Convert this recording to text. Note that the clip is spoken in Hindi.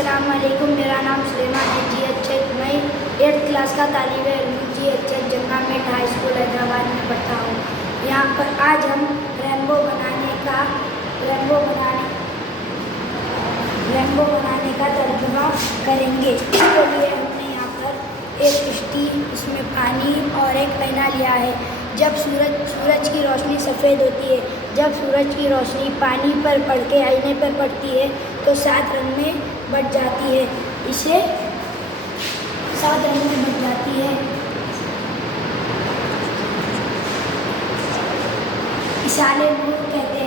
अस्सलाम वालेकुम। मेरा नाम सुलेमान है। GHH मैं 8th क्लास का तालिब इल्म GHH जंगामेट हाई स्कूल हैदराबाद में पढ़ता हूँ। यहाँ पर आज हम रेनबो बनाने का तर्जुमा करेंगे। इसके लिए हमने यहाँ पर एक कश्ती, इसमें पानी और एक पैना लिया है। जब सूरज की रोशनी सफ़ेद होती है, जब सूरज की रोशनी पानी पर पड़ के आईने पर पड़ती है तो 7 रंग में बट जाती है। इसे 7 रंग में बट जाती है। इशारे नूर कहते